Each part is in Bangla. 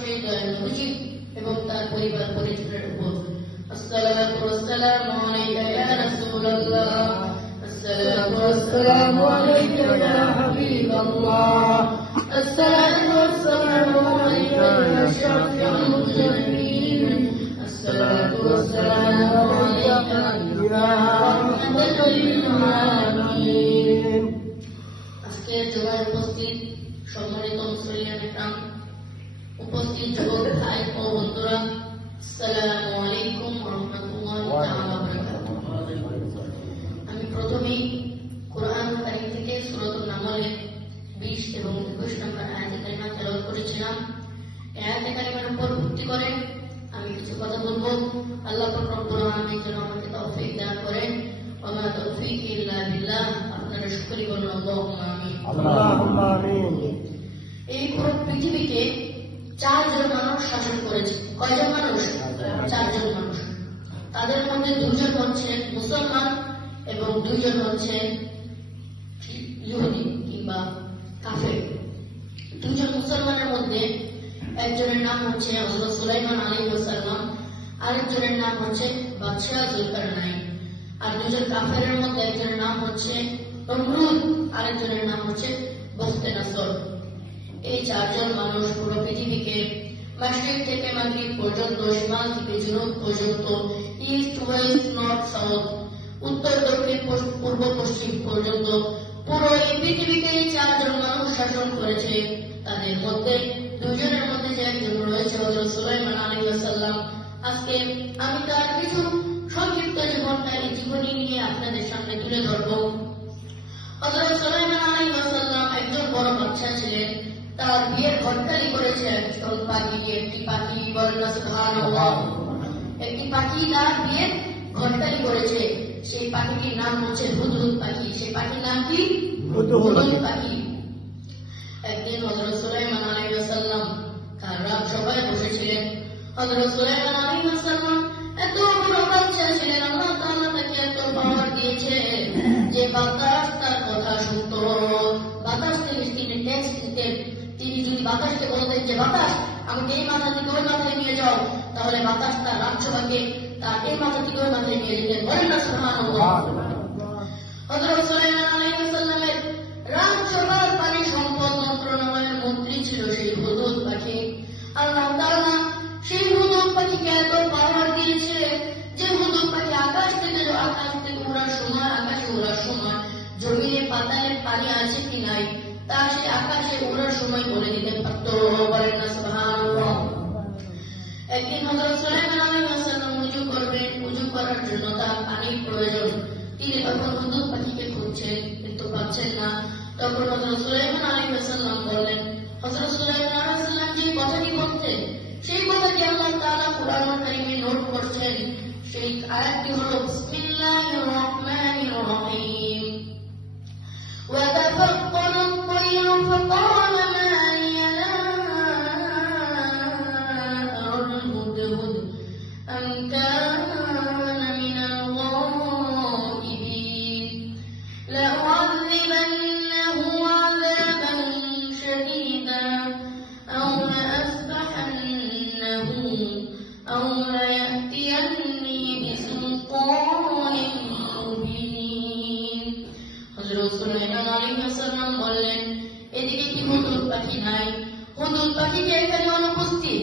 সেই দয়ালু নবীজি এবং তার পরিবার পরিজনের উপর। আসসালাতু ওয়াসসালামু আলাইকা ইয়া রাসূলুল্লাহ, আসসালাতু ওয়াসসালামু আলাইকা ইয়া হাবিবাল্লাহ, আসসালাতু ওয়াসসালামু আলাইকা ইয়া শাফিউল মুজতাহিদিন, আসসালাতু ওয়াসসালামু আলাইকা ইয়া রাহমাতাল লিল আলামিন। আজকে জুমায় উপস্থিত সম্মানিত মুসলিয়ান ইকরাম, উপস্থিত যুবক ভাই ও বন্ধুরা, আসসালামু আলাইকুম ওয়া রাহমাতুল্লাহি ওয়া বারাকাতুহু। আমি প্রথমেই কোরআন কারীম থেকে সূরাতুন নামলের 20 এবং 21 নম্বর আয়াতে কারিমা তেলাওয়াত করেছিলাম। এই আয়াতে কারিমার উপর ভিত্তি করে আমি কিছু কথা বলবো। আল্লাহ পাক রব্বুল আলামিন যেন আমাকে তৌফিক দান করেন। ওয়া মা তাওফীকি ইল্লা বিল্লাহ। আপনারা শুকরি বলুন আল্লাহুম্মা আমিন। আল্লাহুম্মা আমিন। এই পুরো পৃথিবীকে 4 জন মানুষ শাসন করেছে। কয়জন মানুষ? 4 জন মানুষ। তাদের মধ্যে 2 জন হচ্ছে মুসলমান এবং 2 জন হচ্ছে ইহুদি কিংবা কাফের। 2 জন মুসলমানের মধ্যে একজনের নাম হচ্ছে হযরত সুলাইমান আলাইহিস সালাম, আরেকজনের নাম হচ্ছে বাদশাহ যুলকারনাইন। আর 2 জন কাফেরের মধ্যে একজনের নাম হচ্ছে নমরুদ, আরেকজনের নাম হচ্ছে বখতে নাসর। এই 4 জন মানুষ পুরো পৃথিবীকে মাশরিক থেকে মাগরিব পর্যন্ত, শিমাল থেকে জুনুব পর্যন্ত, ইস্ট ওয়েস্ট নর্থ সাউথ, উত্তর দক্ষিণ পূর্ব পশ্চিম পর্যন্ত পুরো এই পৃথিবীকে এই 4 জন মানুষ শাসন করেছে। তাদের মধ্যে 2 জনের মধ্যে যে একজন রয়েছে হযরত সুলাইমান আলাইহিস সালাম। আজকে আমি তার কিছু সংক্ষিপ্ত জীবনী নিয়ে আপনাদের সামনে তুলে ধরব। হযরত সুলাইমান আলাইহিস সালাম একজন বড় বাদশা ছিলেন। তার বিয়ের ঘটকালি করেছে একজন পাখি। একটি পাখি, বলেন না সুবহানাল্লাহ। একটি পাখি তার বিয়ের ঘটকালি করেছে। সেই পাখিটির নাম হচ্ছে হুদহুদ পাখি। সেই পাখির নাম কি? হুদহুদ পাখি। একদিন হযরত সুলাইমান আলাইহিস সালাম তার রাজসভায় বসেছিলেন। হযরত সুলাইমান আলাইহিস সালাম এত বড় বাদশা ছিলেন, আল্লাহ তাআলা তাকে এত পাওয়ার দিয়েছে যে বাতাস তার কথা শুনতো। বাতাস থেকে তিনি টেক্সট দিতেন। তিনি যদি বাতাসকে বলতেন যে বাতাস আমাকে এই মাথা থেকে ওই মাথায় নিয়ে যাও, তাহলে বাতাস তার রাজসভাকে তার এই মাথা থেকে ওই মাথায় নিয়ে যেতেন। বলেন না সুবহানাল্লাহ। হযরত সুলাইমান আলাইহিস সালামের রাজসভার পানি সম্পদ মন্ত্রণালয়ের মন্ত্রী ছিল সেই হুদহুদ পাখি। আল্লাহ তাআলা সেই হুদহুদ পাখিকে এত পাওয়ার দিয়েছে যে হুদহুদ পাখি আকাশ থেকে উড়ার সময়, আকাশে উড়ার সময় জমিনে পাতালে পানি আছে কি নাই তা সে আকাশে উড়ার সময় বলে দিতে পারত। বলেন না সুবহানাল্লাহ। একদিন হযরত সুলাইমান আলাইহিস সালাম ওযু করবেন। ওযু করার জন্য তার পানির প্রয়োজন। তিনি তখন হুদহুদ পাখিকে খুঁজছেন কিন্তু পাচ্ছেন না। তখন হযরত সুলাইমান আলাইহিস সালাম বললেন, হযরত সুলাইমান আলাইহিস সালাম যে কথাটি বলতেন সেই কথাটি আল্লাহ তাআলা কুরআন কারীমে নোট করছেন। সেই আয়াতটি হলো বিসমিল্লাহির রহমানির রহিম। ওয়া তাফাক্কারা الطَّيْرَ فَقَالَ مَا لِيَ لَا أَرَى الْهُدْهُدَ أَمْ كَانَ مِنَ الْغَائِبِينَ لَأُعَذِّبَنَّهُ عَذَابًا شَدِيدًا أَوْ لَأَذْبَحَنَّهُ أَوْ لَيَأْتِيَنِّي بِسُلْطَانٍ مُبِينٍ। হযরত সুলাইমান আলাইহিস সালাম বললেন, এদিকে কি হুদহুদ পাখি নাই? হুদহুদ পাখিকে এখানে অনুপস্থিত।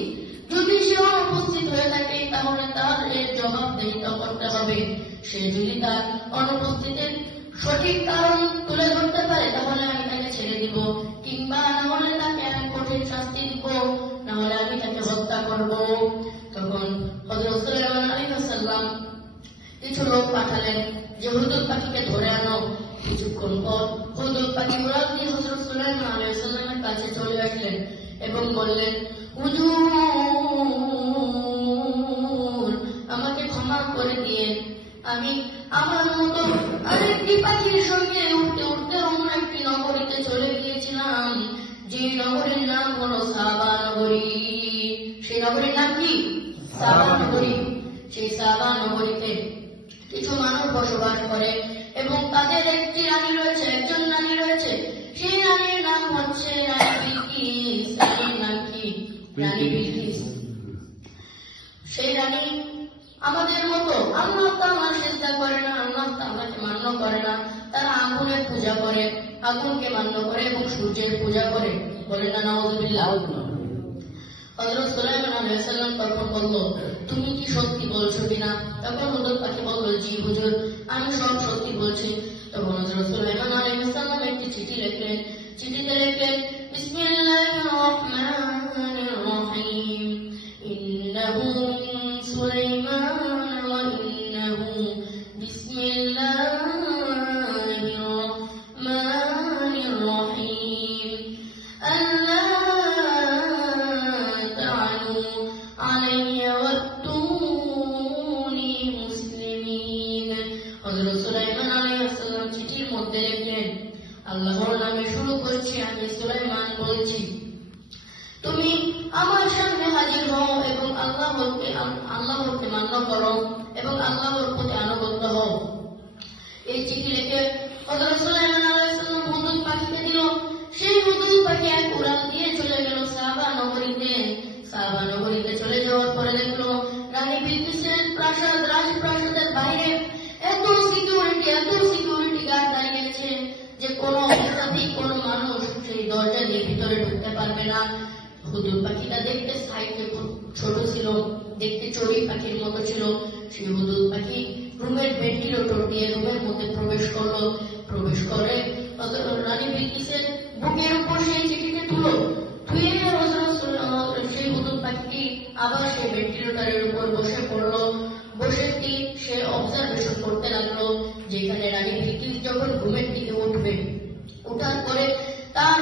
যদি সে অনুপস্থিত হয়ে থাকে তাহলে তার এর জবাবদিহিতা করতে হবে। সে যদি তার অনুপস্থিতির সঠিক কারণ তুলে ধরতে পারে তাহলে আমি তাকে ছেড়ে দিব, কিংবা না হলে তাকে আমি কঠিন শাস্তি দিব, না হলে আমি তাকে হত্যা করব। তখন হযরত সুলাইমান আলাইহিস সালাম কিছু লোক পাঠালেন যে হুদহুদ পাখিকে ধরে আনো। কিছুক্ষণ পর হুদহুদ পাখি উড়াল দিয়ে হযরত সুলাইমান আলাইহিস সালামের কাছে চলে আসলেন এবং বললেন, হুজুর, আমাকে ক্ষমা করে দিয়েন। আমি আমার মতো আরেকটি পাখির সঙ্গে উঠতে উঠতে অন্য একটি নগরীতে চলে গিয়েছিলাম, যে নগরীর নাম হলো সাবা নগরী। সেই নগরীর নাম কি? সাবা নগরী। সেই সাবা নগরীতে কিছু মানুষ বসবাস করে এবং তাদের একটি রানী রয়েছে, একজন রানী রয়েছে। সেই রানীর নাম হচ্ছে রানী বিলকিস। রানীর নাম কি? রানী বিলকিস। সেই রানী আমাদের মতো আল্লাহ তাআলার সিজদা করে না, আল্লাহ তাআলাকে মান্য করে না, তারা আগুনের পূজা করে, আগুনকে মান্য করে এবং সূর্যের পূজা করে। বলেন না নাউযুবিল্লাহ। হযরত সুলাইমান আলাইহিস সালাম তখন বলল, তুমি কি সত্যি বলছো কিনা? তখন হুদুদ পাখি বলল, জি হুজুর, আমি সব সত্যি বলছি। তখন হযরত সুলাইমান আলাইহিস সালাম একটি চিঠি লিখলেন। চিঠিতে লিখলেন, বিসমিল্লাহির রহমানির রহিম, ইন্নাহু মিন সুলাইমান ওয়া ইন্নাহু বিসমিল্লাহির রহমানির রহিম, আল্লা তা'আলু আলাইয়া ওয়াতুনি মুসলিমিন। হযরত সুলাইমান আলাইহিস সালাম চিঠির মধ্যে লিখলেন, আল্লাহর নামে শুরু করছি, আমি সুলাইমান বলছি, তুমি আমার সামনে হাজির হও এবং আল্লাহকে মান্য করো এবং আল্লাহর প্রতি আনুগত্য হও। এই চিঠি লিখে হযরত সুলাইমান আলাইহিস সালাম হুদুদ পাখিকে দিল। সেই হুদুদ পাখি এক উড়াল দিয়ে চলে গেল সাবা নগরীতে। সাবা নগরীতে চলে যাওয়ার পরে দেখলো রানী বিলকিসের প্রাসাদ, রাজপ্রাসাদের বাইরে এত সিকিউরিটি গার্ড দাঁড়িয়ে আছে যে কোনো অপরাধী, কোনো মানুষ সেই দরজা দিয়ে ভিতরে ঢুকতে পারবে না। হুদুদ পাখিটা দেখতে সাইজে ছোট ছিল, দেখতে চড়ুই পাখির মতো ছিল। সেই হুদুদ পাখি রুমের ভেন্টিলেটর দিয়ে রুমের মধ্যে প্রবেশ করলো। প্রবেশ করে রানী বিলকিসের বুকের উপর সে